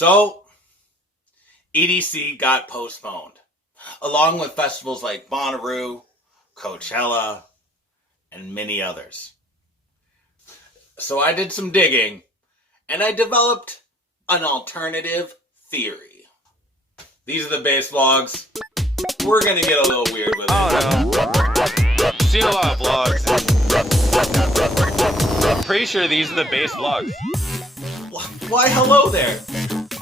So, EDC got postponed, along with festivals like Bonnaroo, Coachella, and many others. So I did some digging, and I developed an alternative theory. These are the bass vlogs. We're gonna get a little weird with it. Oh no. I've seen a lot of vlogs. I'm pretty sure these are the bass vlogs. Why, hello there.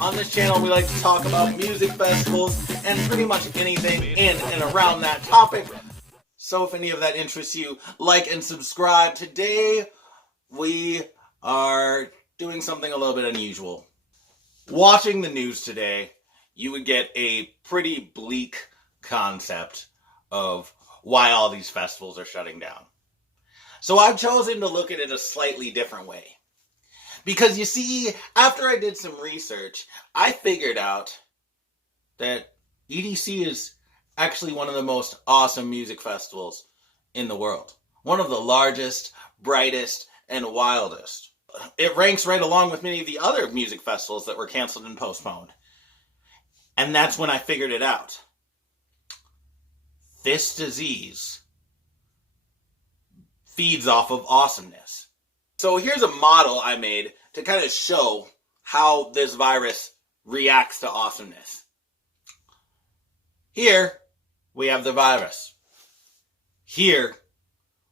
On this channel, we like to talk about music festivals and pretty much anything in and around that topic. So if any of that interests you, like and subscribe. Today, we are doing something a little bit unusual. Watching the news today, you would get a pretty bleak concept of why all these festivals are shutting down. So I've chosen to look at it a slightly different way. Because you see, after I did some research, I figured out that EDC is actually one of the most awesome music festivals in the world. One of the largest, brightest, and wildest. It ranks right along with many of the other music festivals that were canceled and postponed. And that's when I figured it out. This disease feeds off of awesomeness. So here's a model I made to kind of show how this virus reacts to awesomeness. Here, we have the virus. Here,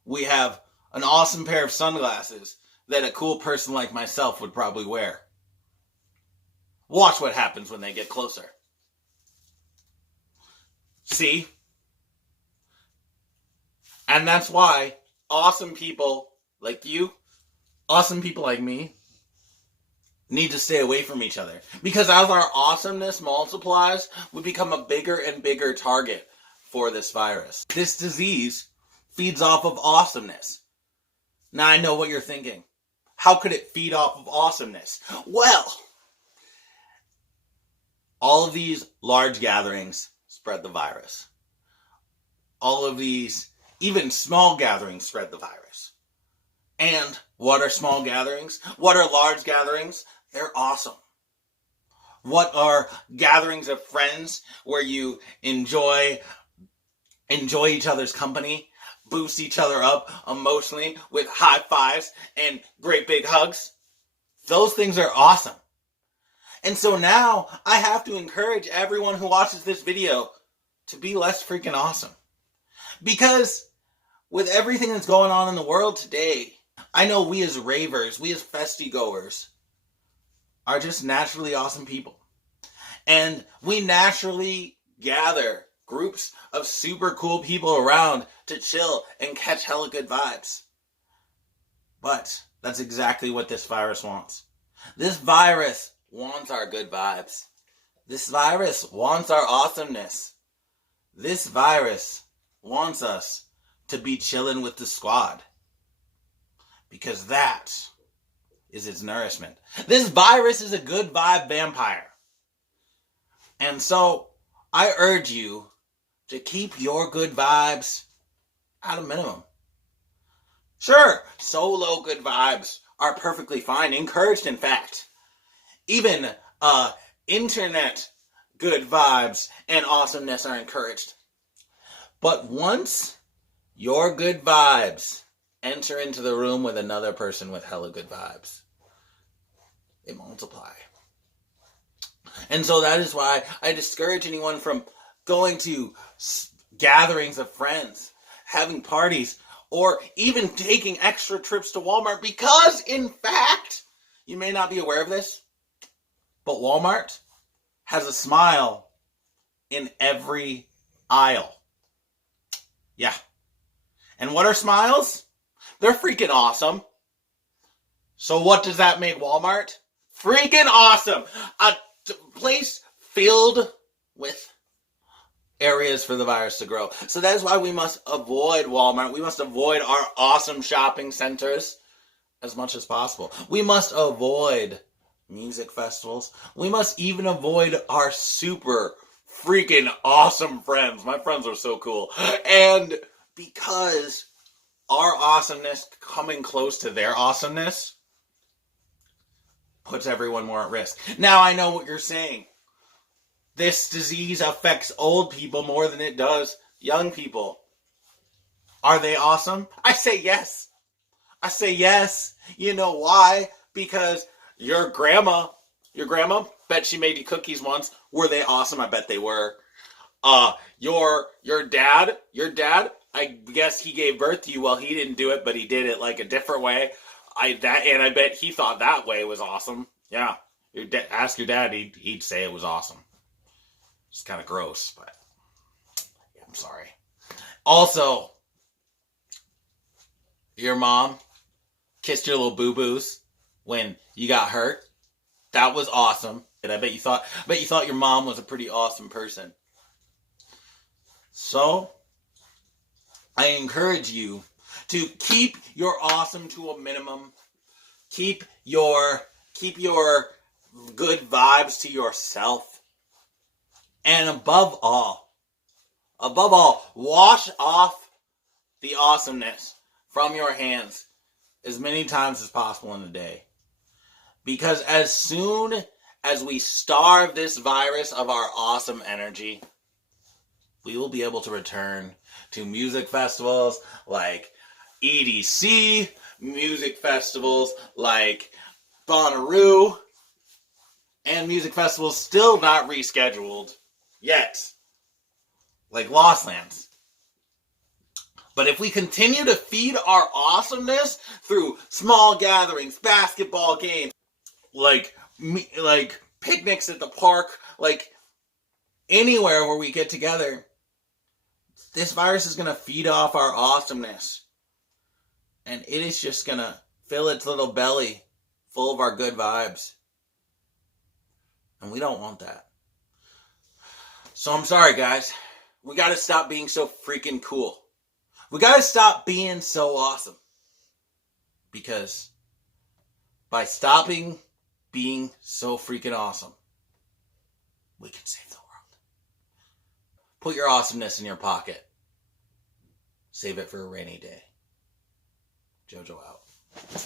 we have an awesome pair of sunglasses that a cool person like myself would probably wear. Watch what happens when they get closer. See? And that's why awesome people like you, awesome people like me, need to stay away from each other. Because as our awesomeness multiplies, we become a bigger and bigger target for this virus. This disease feeds off of awesomeness. Now I know what you're thinking. How could it feed off of awesomeness? Well, all of these large gatherings spread the virus. All of these, even small gatherings, spread the virus. And what are small gatherings? What are large gatherings? They're awesome. What are gatherings of friends where you enjoy each other's company, boost each other up emotionally with high fives and great big hugs? Those things are awesome. And so now I have to encourage everyone who watches this video to be less freaking awesome. Because with everything that's going on in the world today, I know we as ravers, we as festi-goers, are just naturally awesome people. And we naturally gather groups of super cool people around to chill and catch hella good vibes. But that's exactly what this virus wants. This virus wants our good vibes. This virus wants our awesomeness. This virus wants us to be chilling with the squad. Because that is its nourishment. This virus is a good vibe vampire. And so, I urge you to keep your good vibes at a minimum. Sure, solo good vibes are perfectly fine, encouraged in fact. Even internet good vibes and awesomeness are encouraged. But once your good vibes enter into the room with another person with hella good vibes, they multiply. And so that is why I discourage anyone from going to gatherings of friends, having parties, or even taking extra trips to Walmart. Because, in fact, you may not be aware of this, but Walmart has a smile in every aisle. Yeah. And what are smiles? They're freaking awesome. So what does that make Walmart? Freaking awesome. A place filled with areas for the virus to grow. So that is why we must avoid Walmart. We must avoid our awesome shopping centers as much as possible. We must avoid music festivals. We must even avoid our super freaking awesome friends. My friends are so cool. And because our awesomeness coming close to their awesomeness puts everyone more at risk. Now I know what you're saying. This disease affects old people more than it does young people. Are they awesome? I say yes. I say yes. You know why? Because your grandma, bet she made you cookies once. Were they awesome? I bet they were. Your dad, I guess he gave birth to you. Well, he didn't do it, but he did it like a different way. I bet he thought that way was awesome. Yeah. Ask your dad, he'd say it was awesome. It's kind of gross, but yeah, I'm sorry. Also, your mom kissed your little boo-boos when you got hurt. That was awesome. And I bet you thought your mom was a pretty awesome person. So, I encourage you to keep your awesome to a minimum. Keep your good vibes to yourself. And above all, wash off the awesomeness from your hands as many times as possible in a day. Because as soon as we starve this virus of our awesome energy, we will be able to return to music festivals like EDC, music festivals like Bonnaroo, and music festivals still not rescheduled yet, like Lost Lands. But if we continue to feed our awesomeness through small gatherings, basketball games, like picnics at the park, like anywhere where we get together, this virus is going to feed off our awesomeness. And it is just going to fill its little belly full of our good vibes. And we don't want that. So I'm sorry, guys. We got to stop being so freaking cool. We got to stop being so awesome. Because by stopping being so freaking awesome, we can save the world. Put your awesomeness in your pocket. Save it for a rainy day. Jojo out.